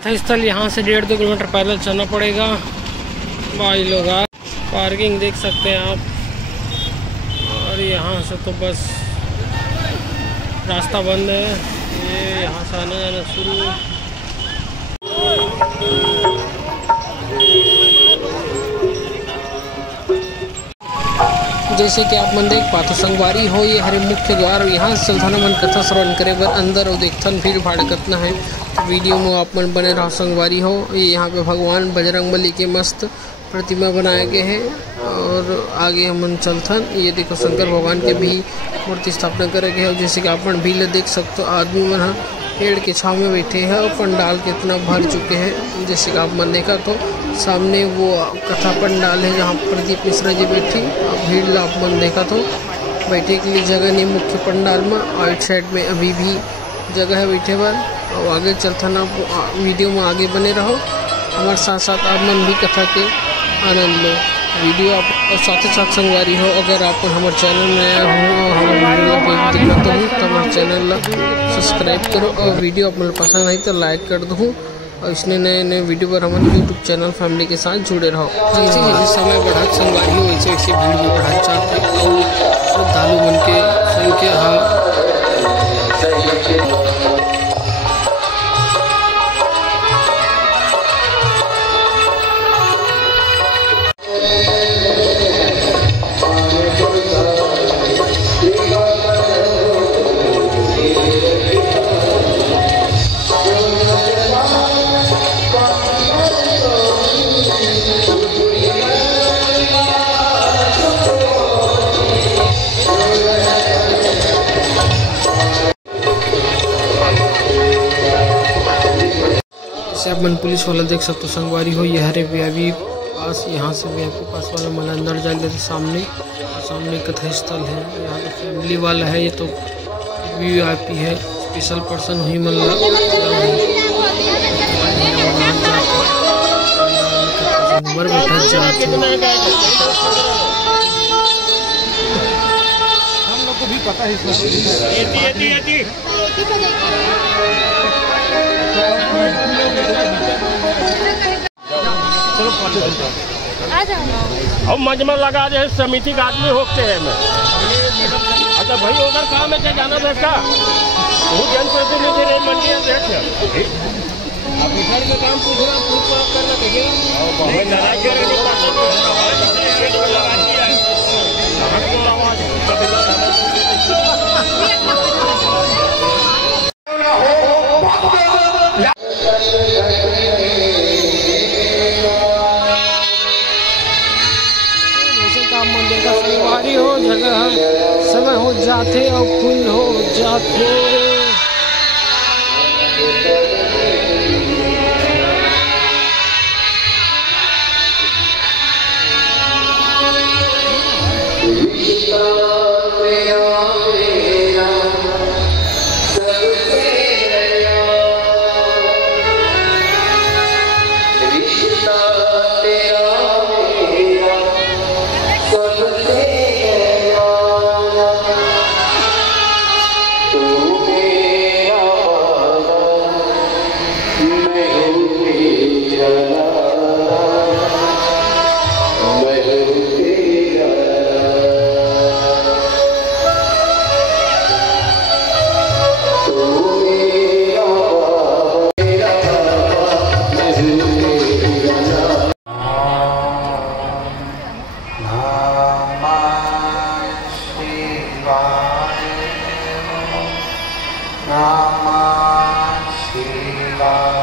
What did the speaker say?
कथा स्थल यहाँ से 1.5-2 किलोमीटर पैदल चलना पड़ेगा। भाई लोग पार्किंग देख सकते हैं आप, और यहाँ से तो बस रास्ता बंद है, ये यहाँ से आना जाना शुरू। जैसे कि आप मन देख पाते संगवारी हो, ये हरे मुख्य द्वार, यहाँ चलथन मन कथा श्रवण करे बर अंदर और देखथन भीड़ भाड़ कतना है। तो वीडियो में आप मन बने रहो संगवारी हो। ये यहाँ पे भगवान बजरंगबली के मस्त प्रतिमा बनाए गए हैं, और आगे हम चलथन। ये देखो शंकर भगवान के भी मूर्ति स्थापना करे गए है। जैसे कि आप मन भीड़ देख सकते हो, आदमी मन पेड़ के छाव में बैठे हैं और पंडाल कितना भर चुके हैं। जैसे कि आप मन देखा तो सामने वो कथा पंडाल है जहाँ प्रदीप मिश्रा जी बैठी, और भीड़ आप मन देखा तो बैठे के लिए जगह नहीं मुख्य पंडाल में। आउट साइड में अभी भी जगह है बैठे पर, और आगे चलता ना वीडियो में आगे बने रहो हमारे साथ साथ। आप मन भी कथा के आनंद लो। वीडियो आप साथ ही साथ संगवारी हो, अगर आप हमारे चैनल में नया हो और हमारे वीडियो दिखाता हूँ तो हमारे चैनल सब्सक्राइब करो, और वीडियो आप मन पसंद आई तो लाइक कर दो, और इसने नए नए वीडियो पर हमारे यूट्यूब चैनल फैमिली के साथ जुड़े रहो। जैसे जैसे समय बढ़त संगवारी हो वैसे वैसे भीड़ भी बढ़त जाते, और श्रद्धालु मन के संख्या मन पुलिस वाला देख सकते हो संगवारी हो। ये हरे वीआईपी पास, यहाँ से वीआईपी पास वाला मन अंदर जा लेते सामने कथा स्थल है। यहाँ तो फैमिली वाला है, ये तो वीआईपी है, स्पेशल पर्सन हुई मन बैठा जाते। हम लोग को भी पता है अब मजमा लगा जो है समिति का आदमी होते हैं मैं। अच्छा भाई उधर काम है क्या जाना बेटा, वो जनप्रतिनिधि रेल मंडी का काम संगवारी हो, जगह समय हो जाते और फुल हो जाते। Namah Shivaya.